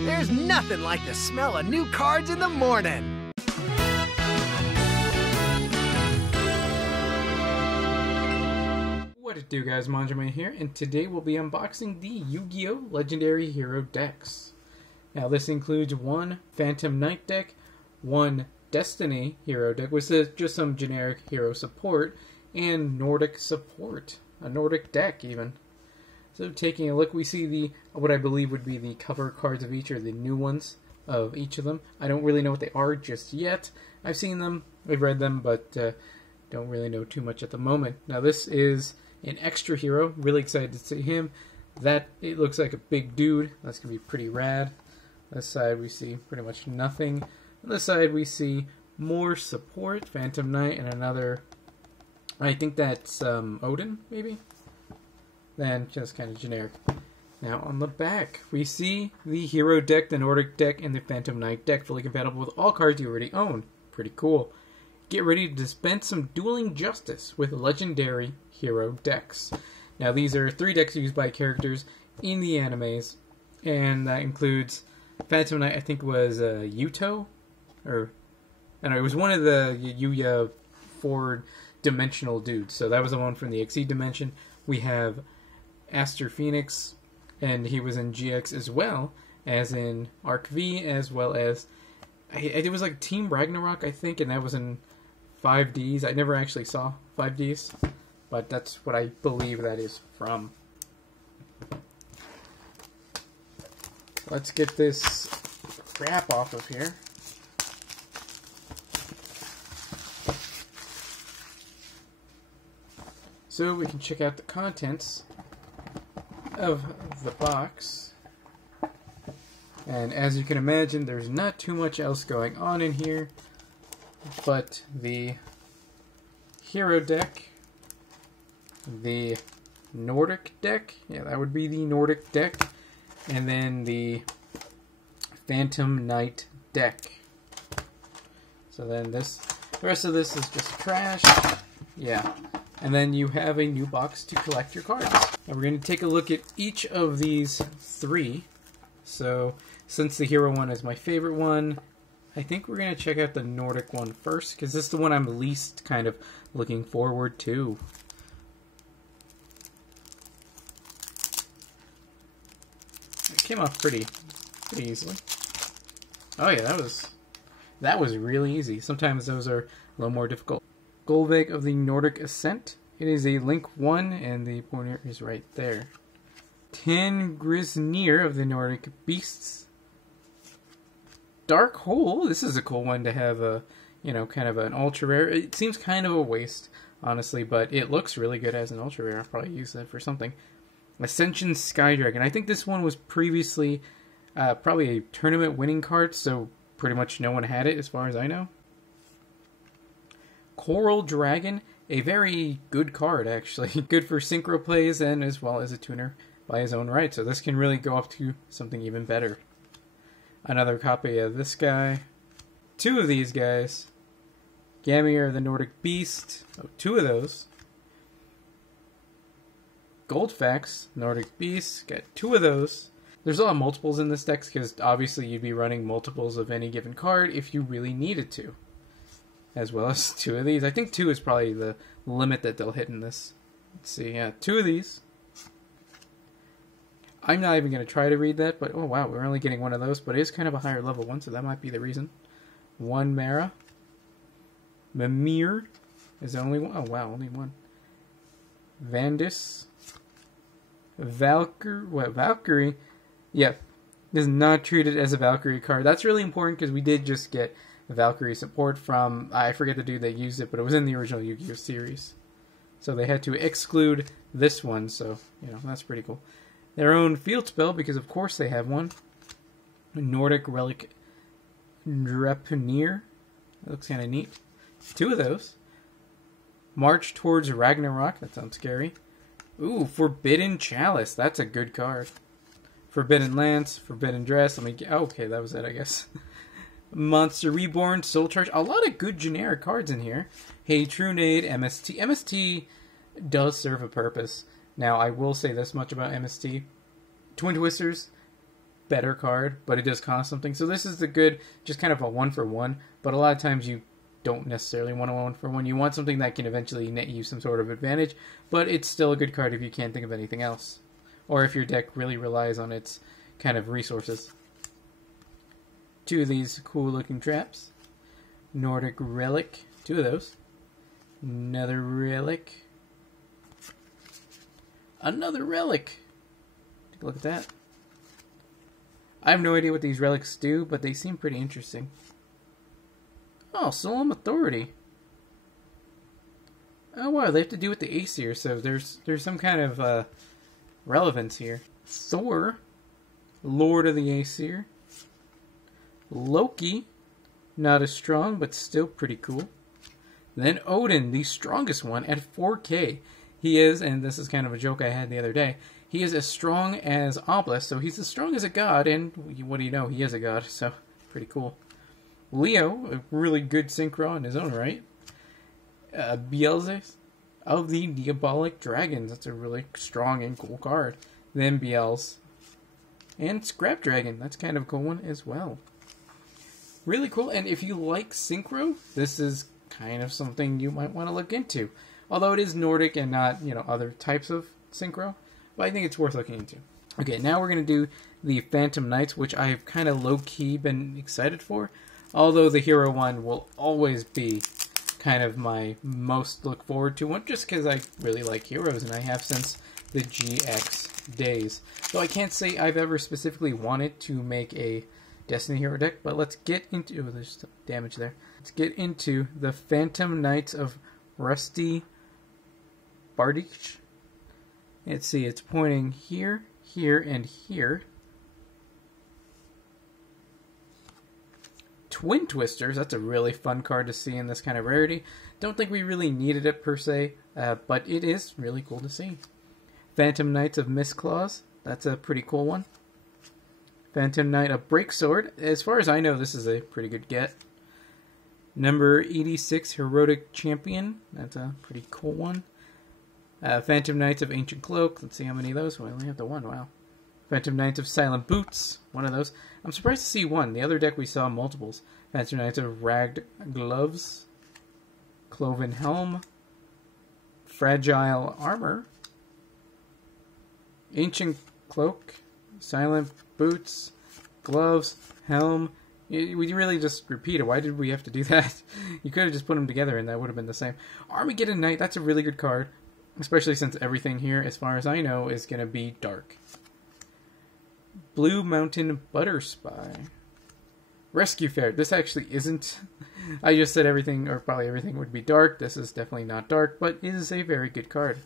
There's nothing like the smell of new cards in the morning. What it do, guys? Manjoume here, and today we'll be unboxing the Yu-Gi-Oh! Legendary Hero decks. Now this includes one Phantom Knight deck, one Destiny Hero deck, which is just some generic hero support, and Nordic support. A Nordic deck, even. So taking a look, we see the what I believe would be the cover cards of each, or the new ones of each of them. I don't really know what they are just yet. I've seen them, I've read them, but don't really know too much at the moment. Now this is an extra hero. Really excited to see him. That, it looks like a big dude. That's going to be pretty rad. This side we see pretty much nothing. On this side we see more support, Phantom Knight, and another, I think that's Odin, maybe? Then just kind of generic. Now on the back, we see the Hero deck, the Nordic deck, and the Phantom Knight deck, fully compatible with all cards you already own. Pretty cool. Get ready to dispense some dueling justice with legendary hero decks. Now these are 3 decks used by characters in the animes, and that includes Phantom Knight, I think was Yuto, or I don't know, it was one of the Yuya 4-dimensional dudes. So that was the one from the XE dimension. We have Aster Phoenix, and he was in GX as well as in Arc V, as well as it was like Team Ragnarok, I think, and that was in 5Ds. I never actually saw 5Ds, but that's what I believe that is from. Let's get this crap off of here. So we can check out the contents of the box. And as you can imagine, there's not too much else going on in here but the Hero deck, the Nordic deck, yeah, that would be the Nordic deck, and then the Phantom Knight deck. So then the rest of this is just trash, yeah. And then you have a new box to collect your cards. Now we're going to take a look at each of these 3. So since the Hero one is my favorite one, I think we're going to check out the Nordic one first, because this is the one I'm least kind of looking forward to. It came off pretty easily. Oh yeah, that was really easy. Sometimes those are a little more difficult. Golveg of the Nordic Ascent. It is a Link 1, and the pointer is right there. Tangrisnir of the Nordic Beasts. Dark Hole. This is a cool one to have a, you know, kind of an ultra rare. It seems kind of a waste, honestly, but it looks really good as an ultra rare. I'll probably use that for something. Ascension Sky Dragon. I think this one was previously probably a tournament winning card, so pretty much no one had it as far as I know. Coral Dragon, a very good card actually. Good for synchro plays and as well as a tuner by his own right. So this can really go up to something even better. Another copy of this guy. 2 of these guys. Gamir of the Nordic Beast. Oh, 2 of those. Goldfax, Nordic Beast. Got 2 of those. There's a lot of multiples in this deck because obviously you'd be running multiples of any given card if you really needed to. As well as 2 of these. I think 2 is probably the limit that they'll hit in this. Let's see, yeah, 2 of these. I'm not even going to try to read that, but oh wow, we're only getting 1 of those, but it is kind of a higher level one, so that might be the reason. 1 Mara. Mimir is the only one. Oh wow, only 1. Vandis. Valkyrie. Yep. Is not treated as a Valkyrie card. That's really important because we did just get Valkyrie support from, I forget the dude that used it, but it was in the original Yu-Gi-Oh! Series. So they had to exclude this one, so, you know, that's pretty cool. Their own field spell, because of course they have one. Nordic Relic Drapunir. That looks kind of neat. 2 of those. March Towards Ragnarok. That sounds scary. Ooh, Forbidden Chalice. That's a good card. Forbidden Lance. Forbidden Dress. Let me get... Oh, okay, that was it, I guess. Monster Reborn. Soul Charge. A lot of good generic cards in here. Hey, Trunade. MST. MST does serve a purpose. Now, I will say this much about MST. Twin Twisters, better card, but it does cost something. So this is the good, just kind of a 1-for-1. But a lot of times you don't necessarily want a 1-for-1. You want something that can eventually net you some sort of advantage, but it's still a good card if you can't think of anything else. Or if your deck really relies on its kind of resources. 2 of these cool looking traps. Nordic Relic. 2 of those. Another Relic. Another Relic. Take a look at that. I have no idea what these relics do, but they seem pretty interesting. Oh, Solemn Authority. Oh wow, they have to do with the Aesir, so there's some kind of relevance here. Thor, Lord of the Aesir. Loki, not as strong, but still pretty cool. Then Odin, the strongest one, at 4K. He is, and this is kind of a joke I had the other day, he is as strong as Obelisk, so he's as strong as a god, and what do you know, he is a god, so pretty cool. Leo, a really good synchro in his own right. Beelzes of the Diabolic Dragons, that's a really strong and cool card. Then Beelz. And Scrap Dragon, that's kind of a cool one as well. Really cool, and if you like synchro, this is kind of something you might want to look into. Although it is Nordic and not, other types of synchro. But I think it's worth looking into. Okay, now we're going to do the Phantom Knights, which I've kind of low-key been excited for. Although the Hero one will always be kind of my most look forward to one, just because I really like Heroes, and I have since the GX days. So I can't say I've ever specifically wanted to make a Destiny Hero deck, but let's get into... Oh, there's some damage there. Let's get into the Phantom Knights of Rusty Bardich. Let's see, it's pointing here, here, and here. Twin Twisters, that's a really fun card to see in this kind of rarity. Don't think we really needed it per se, but it is really cool to see. Phantom Knights of Mistclaws, that's a pretty cool one. Phantom Knight of Breaksword, as far as I know, this is a pretty good get. Number 86 Heroic Champion, that's a pretty cool one. Phantom Knights of Ancient Cloak. Let's see how many of those. We only have the one. Wow. Phantom Knights of Silent Boots. One of those. I'm surprised to see one. The other deck we saw multiples. Phantom Knights of Ragged Gloves. Cloven Helm. Fragile Armor. Ancient Cloak. Silent Boots. Gloves. Helm. We really just repeat it. Why did we have to do that? You could have just put them together and that would have been the same. Armageddon Knight. That's a really good card. Especially since everything here, as far as I know, is going to be dark. Blue Mountain Butter Spy. Rescue Ferret. This actually isn't... I just said everything, or probably everything, would be dark. This is definitely not dark, but is a very good card.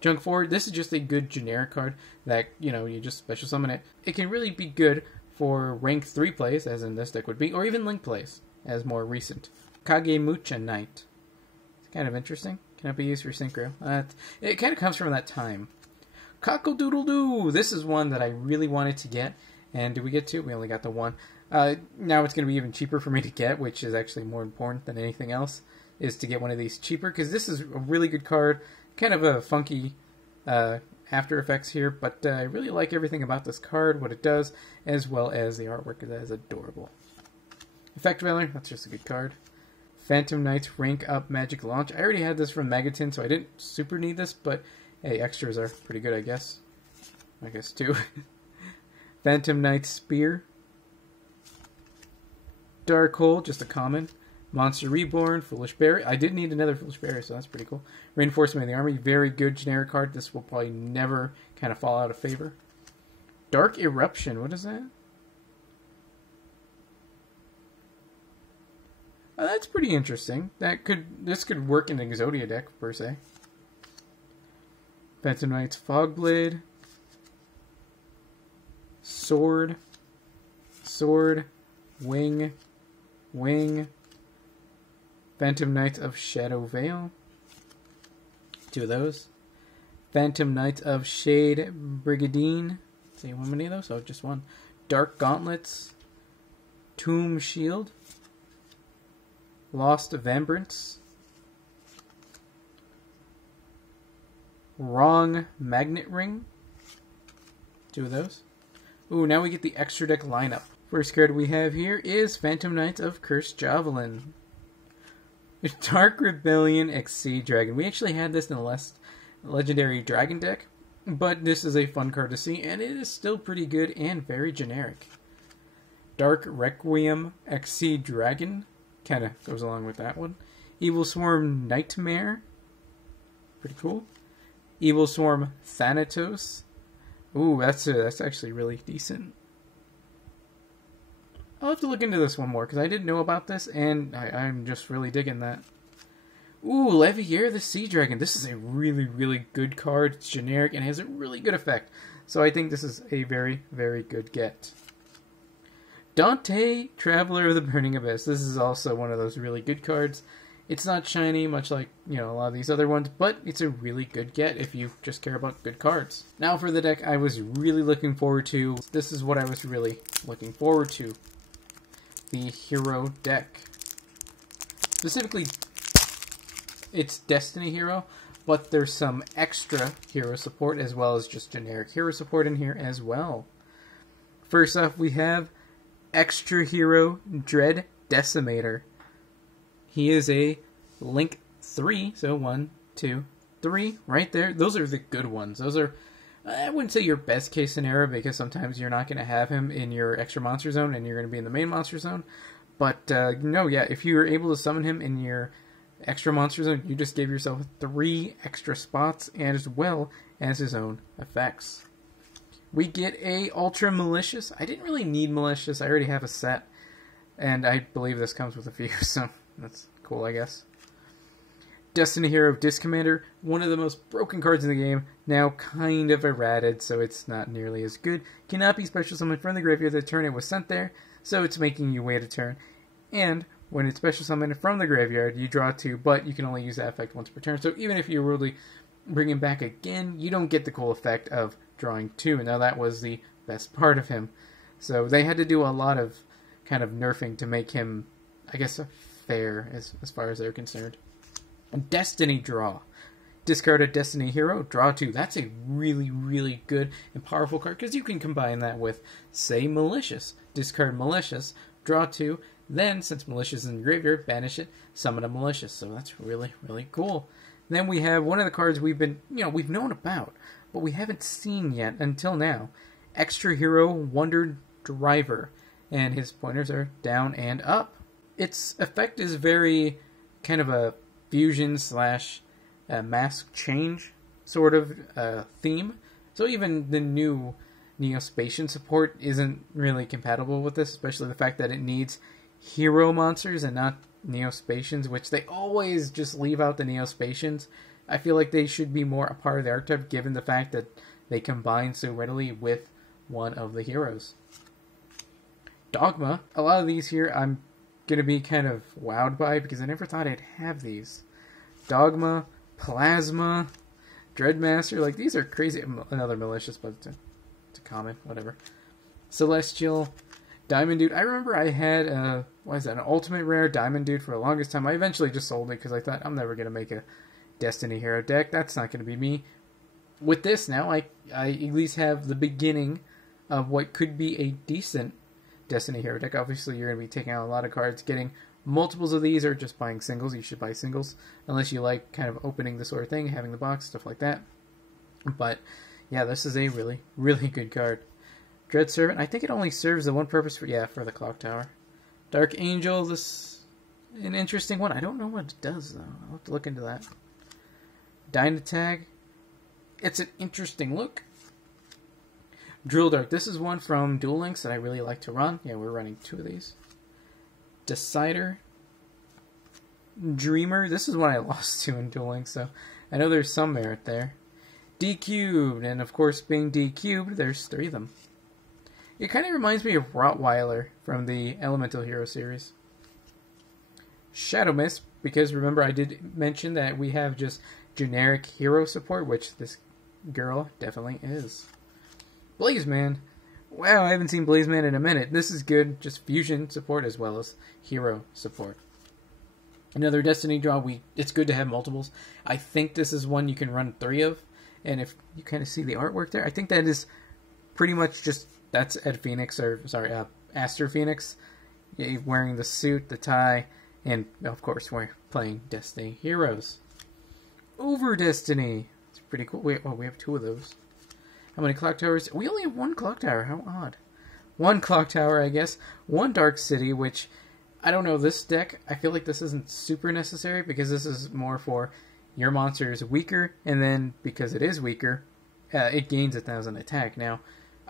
Junk Forward. This is just a good generic card that, you just special summon it. It can really be good for rank 3 plays, as in this deck would be, or even link plays, as more recent. Kagemucha Knight. It's kind of interesting. Cannot be used for synchro. It kind of comes from that time. Cockle-doodle-doo! This is one that I really wanted to get. And did we get two? We only got the one. Now it's going to be even cheaper for me to get, which is actually more important than anything else, is to get one of these cheaper. Because this is a really good card. Kind of a funky after effects here. But I really like everything about this card, what it does, as well as the artwork. That is adorable. Effect Veiler, that's just a good card. Phantom Knights Rank Up Magic Launch. I already had this from Megaton, so I didn't super need this, but hey, extras are pretty good, I guess. I guess, too. Phantom Knights Spear. Darkhold, just a common. Monster Reborn, Foolish Berry. I did need another Foolish Berry, so that's pretty cool. Reinforcement of the Army, very good generic card. This will probably never kind of fall out of favor. Dark Eruption, what is that? Oh, that's pretty interesting. This could work in an Exodia deck, per se. Phantom Knights Fogblade. Sword. Sword. Wing. Wing. Phantom Knights of Shadow Veil. Two of those. Phantom Knights of Shade Brigadine. See how many of those? Oh, just one. Dark Gauntlets. Tomb Shield. Lost Vambrance. Wrong Magnet Ring. Two of those. Ooh, now we get the extra deck lineup. First card we have here is Phantom Knights of Cursed Javelin. Dark Rebellion Exceed Dragon. We actually had this in the last Legendary Dragon deck, but this is a fun card to see, and it is still pretty good and very generic. Dark Requiem Exceed Dragon. Kind of goes along with that one. Evil Swarm Nightmare. Pretty cool. Evil Swarm Thanatos. Ooh, that's actually really decent. I'll have to look into this one more, because I didn't know about this, and I'm just really digging that. Ooh, Levier the Sea Dragon. This is a really, really good card. It's generic, and has a really good effect. So I think this is a very, very good get. Dante, Traveler of the Burning Abyss. This is also one of those really good cards. It's not shiny, much like, you know, a lot of these other ones, but it's a really good get if you just care about good cards. Now for the deck I was really looking forward to. This is what I was really looking forward to. The Hero deck. Specifically, it's Destiny Hero, but there's some extra hero support as well as just generic hero support in here as well. First off, we have Extra Hero Dread Decimator. He is a Link 3, so 1, 2, 3, right there. Those are the good ones. Those are, I wouldn't say your best case scenario, because sometimes you're not going to have him in your extra monster zone and you're going to be in the main monster zone. But, no, yeah, if you were able to summon him in your extra monster zone, you just gave yourself 3 extra spots, and as well as his own effects. We get a Ultra Malicious. I didn't really need Malicious. I already have a set, and I believe this comes with a few, so that's cool, I guess. Destiny Hero Disc Commander, one of the most broken cards in the game, now kind of errated, so it's not nearly as good. Cannot be special summoned from the graveyard the turn it was sent there, so it's making you wait a turn. And when it's special summoned from the graveyard, you draw 2, but you can only use that effect once per turn. So even if you really bring him back again, you don't get the cool effect of drawing 2. Now that was the best part of him. So they had to do a lot of kind of nerfing to make him, I guess, fair as far as they're concerned. Destiny Draw. Discard a Destiny Hero, draw 2. That's a really, really good and powerful card, because you can combine that with, say, Malicious. Discard Malicious, draw 2, then, since Malicious is in the graveyard, banish it, summon a Malicious. So that's really, really cool. Then we have one of the cards we've known about, but we haven't seen yet until now. Extra Hero Wonder Driver. And his pointers are down and up. Its effect is very kind of a fusion slash mask change sort of theme. So even the new Neospatian support isn't really compatible with this, especially the fact that it needs hero monsters and not Neospatians, which they always just leave out the Neospatians. I feel like they should be more a part of the archetype, given the fact that they combine so readily with one of the heroes. Dogma. A lot of these here I'm going to be kind of wowed by, because I never thought I'd have these. Dogma, Plasma, Dreadmaster, like these are crazy. Another Malicious, but it's a common, whatever. Celestial, Diamond Dude. I remember I had an Ultimate Rare Diamond Dude for the longest time. I eventually just sold it because I thought I'm never going to make a Destiny Hero deck. That's not going to be me. With this now, I at least have the beginning of what could be a decent Destiny Hero deck. Obviously, you're going to be taking out a lot of cards. Getting multiples of these or just buying singles. You should buy singles, unless you like kind of opening the sort of thing, having the box, stuff like that. But, yeah, this is a really, really good card. Dread Servant, I think it only serves the one purpose for the Clock Tower. Dark Angel, this an interesting one. I don't know what it does, though. I'll have to look into that. Dynatag, it's an interesting look. Drill Dart, this is one from Duel Links that I really like to run. Yeah, we're running 2 of these. Decider. Dreamer, this is one I lost to in Duel Links, so I know there's some merit there. D-Cubed, and of course being D-Cubed, there's 3 of them. It kind of reminds me of Rottweiler from the Elemental Hero series. Shadow Mist, because remember I did mention that we have just generic hero support, which this girl definitely is. Blazeman. Wow, I haven't seen Blazeman in a minute. This is good, just fusion support as well as hero support. Another Destiny draw, it's good to have multiples. I think this is one you can run 3 of, and if you kind of see the artwork there, I think that is pretty much just That's Ed Phoenix, or sorry, Aster Phoenix, wearing the suit, the tie, and of course we're playing Destiny Heroes. Over Destiny. It's pretty cool. Wait, oh, we have 2 of those. How many clock towers? We only have 1 clock tower. How odd. 1 clock tower, I guess. 1 Dark City, which, I don't know, this deck, I feel like this isn't super necessary because this is more for your monster is weaker, and then because it is weaker, it gains 1,000 attack. Now,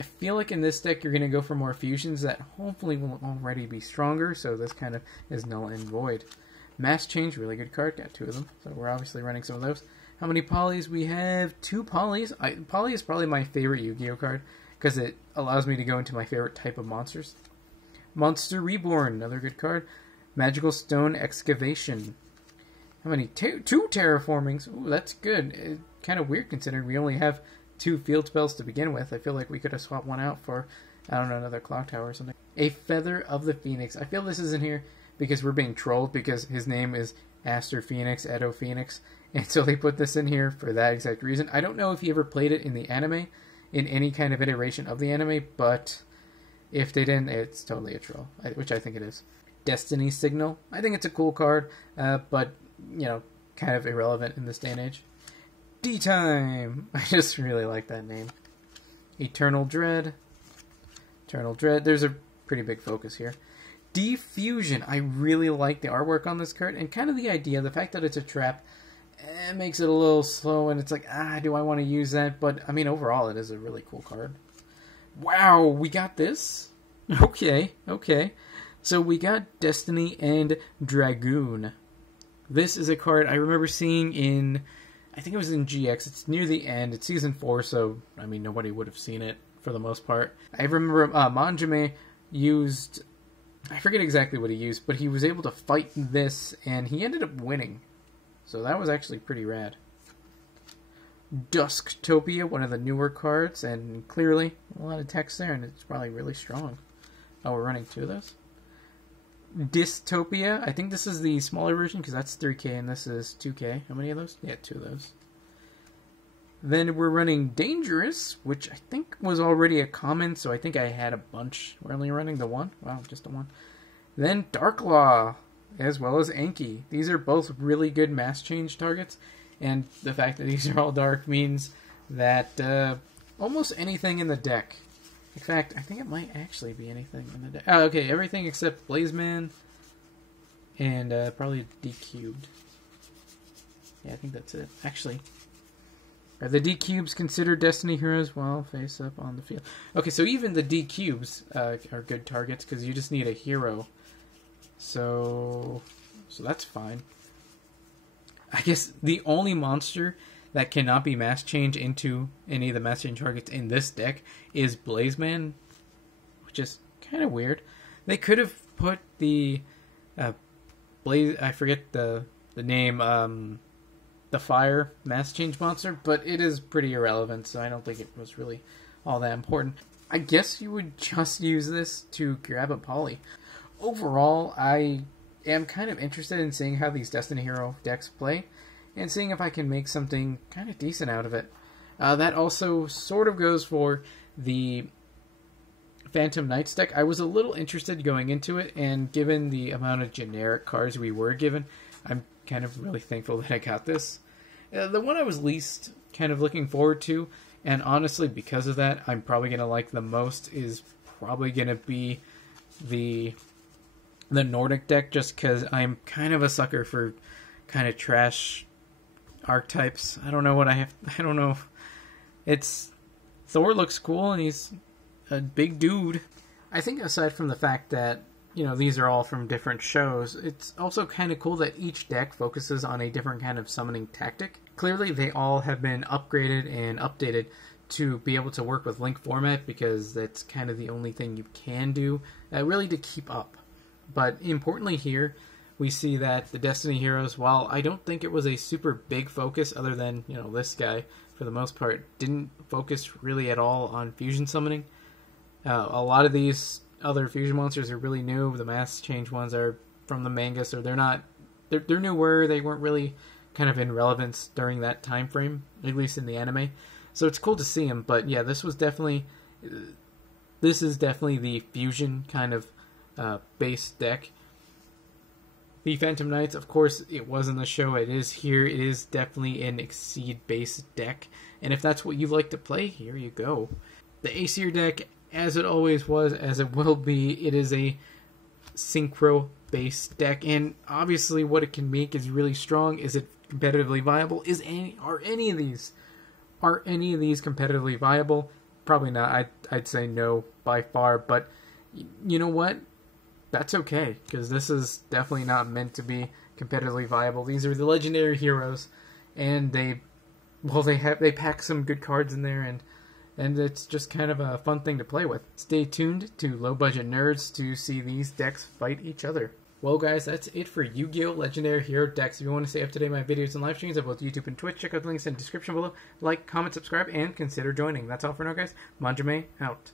I feel like in this deck you're going to go for more fusions that hopefully will already be stronger, so this kind of is null and void. Mass Change, really good card, got 2 of them, so we're obviously running some of those. How many polys? We have 2 polys. Poly is probably my favorite Yu-Gi-Oh card, because it allows me to go into my favorite type of monsters. Monster Reborn, another good card. Magical Stone Excavation. How many? 2 terraformings. Ooh, that's good. Kind of weird considering we only have 2 field spells to begin with. I feel like we could have swapped one out for, I don't know, another clock tower or something. A Feather of the Phoenix. I feel this isn't here because we're being trolled because his name is Aster Phoenix, Edo Phoenix. And so they put this in here for that exact reason. I don't know if he ever played it in the anime, in any kind of iteration of the anime, but if they didn't, it's totally a troll, which I think it is. Destiny Signal. I think it's a cool card, but, you know, kind of irrelevant in this day and age. D-Time! I just really like that name. Eternal Dread. Eternal Dread. There's a pretty big focus here. Diffusion. I really like the artwork on this card, and kind of the idea, the fact that it's a trap, it makes it a little slow, and it's like, do I want to use that? But, I mean, overall, it is a really cool card. Wow, we got this? Okay. So we got Destiny and Dragoon. This is a card I remember seeing in, I think it was in GX. It's near the end. It's Season 4, so, I mean, nobody would have seen it for the most part. I remember Manjoume used, I forget exactly what he used, but he was able to fight this, and he ended up winning. So that was actually pretty rad. Dusktopia, one of the newer cards, and clearly a lot of text there, and it's probably really strong. Oh, we're running 2 of those? Dystopia, I think this is the smaller version, because that's 3K and this is 2K. How many of those? Yeah, 2 of those. Then we're running Dangerous, which I think was already a common, so I think I had a bunch. We're only running the 1? Wow, just the 1. Then Darklaw, as well as Anki. These are both really good mass change targets. And the fact that these are all dark means that almost anything in the deck. In fact, I think it might actually be anything in the deck. Oh, okay, everything except Blazeman and probably D-Cubed. Yeah, I think that's it. Actually, are the D-Cubes considered Destiny Heroes? Well, face up on the field. Okay, so even the D-Cubes are good targets because you just need a hero. So that's fine. I guess the only monster that cannot be mass change into any of the mass change targets in this deck is Blazeman, which is kind of weird. They could have put the Blaze, I forget the name, the Fire mass change monster, but it is pretty irrelevant, so I don't think it was really all that important. I guess you would just use this to grab a poly. Overall, I am kind of interested in seeing how these Destiny Hero decks play and seeing if I can make something kind of decent out of it. That also sort of goes for the Phantom Knights deck. I was a little interested going into it, and given the amount of generic cards we were given, I'm kind of really thankful that I got this. The one I was least kind of looking forward to, and honestly because of that I'm probably going to like the most, is probably going to be the Nordic deck, just because I'm kind of a sucker for kind of trash archetypes. I don't know what I don't know. It's Thor looks cool and he's a big dude. I think aside from the fact that, you know, these are all from different shows, it's also kind of cool that each deck focuses on a different kind of summoning tactic. Clearly they all have been upgraded and updated to be able to work with Link format, because that's kind of the only thing you can do really to keep up. But importantly here, we see that the Destiny Heroes, while I don't think it was a super big focus, other than, you know, this guy, for the most part, didn't focus really at all on fusion summoning. A lot of these other fusion monsters are really new. The mass change ones are from the manga, so they're newer. They weren't really kind of in relevance during that time frame, at least in the anime. So it's cool to see them. But yeah, this was definitely this is definitely the fusion kind of base deck. The Phantom Knights, of course, it was in the show, it is here, it is definitely an Exceed base deck, and if that's what you like to play, here you go. The Aesir deck, as it always was, as it will be, it is a Synchro base deck, and obviously what it can make is really strong. Is it competitively viable? Are any of these competitively viable? Probably not. I'd say no by far, but you know what? That's okay, because this is definitely not meant to be competitively viable. These are the legendary heroes, and they pack some good cards in there, and it's just kind of a fun thing to play with. Stay tuned to Low Budget Nerds to see these decks fight each other. Well, guys, that's it for Yu-Gi-Oh! Legendary Hero decks. If you want to stay up to date with my videos and live streams on both YouTube and Twitch, check out the links in the description below. Like, comment, subscribe, and consider joining. That's all for now, guys. Manjoume out.